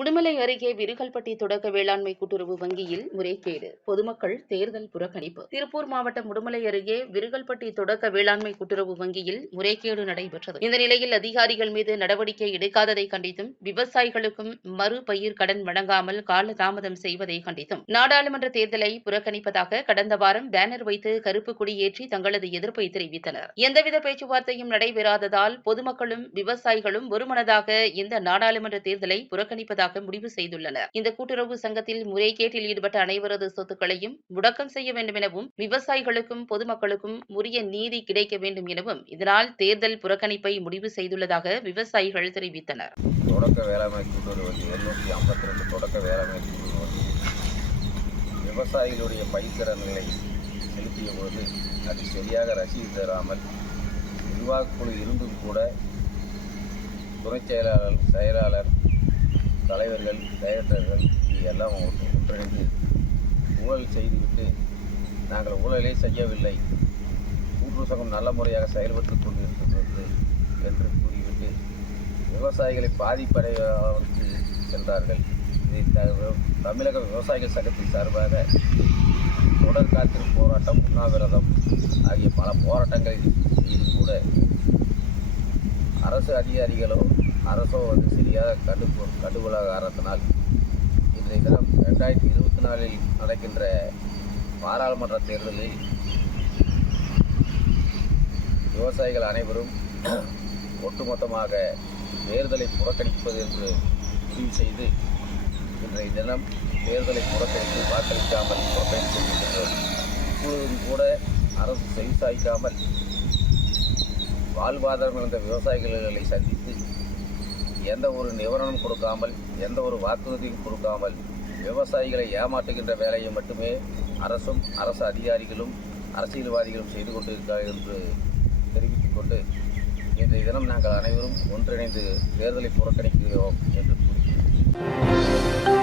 உடுமலை அருகே விருகல்பட்டி தொடக்க வேளாண்மை கூட்டுறவு வங்கியில் முறைகேடு. பொதுமக்கள் தேர்தல் புறக்கணிப்பு. திருப்பூர் மாவட்டம் உடுமலை அருகே விருகல்பட்டி தொடக்க வேளாண்மை கூட்டுறவு வங்கியில் முறைகேடு நடைபெற்றது. இந்த நிலையில் அதிகாரிகள் மீது நடவடிக்கை எடுக்காததை கண்டித்தும் விவசாயிகளுக்கும் மறுபயிர் கடன் வழங்காமல் காலதாமதம் செய்வதை கண்டித்தும். நாடாளுமன்ற தேர்தலை புறக்கணிப்பதாக கடந்த வாரம் பேனர் வைத்து கருப்பு கொடியேற்றி தங்களது எதிர்ப்பை தெரிவித்தனர். எந்தவித பேச்சுவார்த்தையும் நடைபெறாததால் பொதுமக்களும் விவசாயிகளும் ஒருமனதாக இந்த நாடாளுமன்ற தேர்தலை புறக்கணிப்பதாக முடிவு செய்துள்ளனர். இந்த கூட்டுறவு சங்கத்தில் முறைகேட்டில் ஈடுபட்ட அனைவரது சொத்துக்களையும் முடக்கம் செய்ய வேண்டும் எனவும் விவசாயிகளுக்கும் பொதுமக்களுக்கும் உரிய நீதி கிடைக்க வேண்டும் எனவும் இதனால் தேர்தல் புறக்கணிப்பை முடிவு செய்துள்ளதாக விவசாயிகள் தெரிவித்தனர். தொடக்க வேளாண்மை கூட்டுறவு வங்கி ஐம்பத்தி ரெண்டு தொடக்க வேளாண்மை கூட்டுறவு விவசாயிகளுடைய பயிர்க்கடன்களை செலுத்திய பொழுது அது சரியாக ரசீது தராமல் நிர்வாகக்குழு இருந்தும் கூட துணைச் செயலாளர் செயலாளர் தலைவர்கள் டைரக்டர்கள் இது எல்லாம் ஒன்று- ஒன்றிணைந்து ஊழல் செய்துவிட்டு நாங்கள் ஊழலே செய்யவில்லை. கூட்டுறவு சங்கம் நல்ல முறையாக செயல்பட்டு கொண்டிருக்கிறது என்று கூறிவிட்டு விவசாயிகளை பாதிப்படைவதற்கு சென்றார்கள். இதை தமிழக விவசாயிகள் சங்கத்தின் சார்பாக தொடர் காத்திருப்பு போராட்டம் உண்ணாவிரதம் ஆகிய பல போராட்டங்களில் கூட அரசு அதிகாரிகளோ அரசோ வந்து சரியாக கண்டு கண்டுகொள்ளாத காரணத்தினால் இன்றைய தினம் ரெண்டாயிரத்தி இருபத்தி நாலில் நடக்கின்ற பாராளுமன்ற தேர்தலில் விவசாயிகள் அனைவரும் ஒட்டுமொத்தமாக தேர்தலை புறக்கணிப்பது என்று முடிவு செய்து இன்றைய தினம் தேர்தலை புறக்கணித்து வாக்களிக்காமல் புறக்கணித்து கொண்டிருக்கிறோம். இப்பொழுதும் கூட அரசு செவிசாய்க்காமல் வாழ்வாதாரம் இழந்த விவசாயிகளை சந்தித்து எந்த ஒரு நிவாரணம் கொடுக்காமல் எந்த ஒரு வாக்குறுதியும் கொடுக்காமல் விவசாயிகளை ஏமாற்றுகின்ற வேலையை மட்டுமே அரசும் அரசு அதிகாரிகளும் அரசியல்வாதிகளும் செய்து கொண்டிருக்கிறார்கள் என்று தெரிவித்துக் கொண்டு இன்றைய தினம் நாங்கள் அனைவரும் ஒன்றிணைந்து தேர்தலை புறக்கணிக்கிறோம் என்று கூறி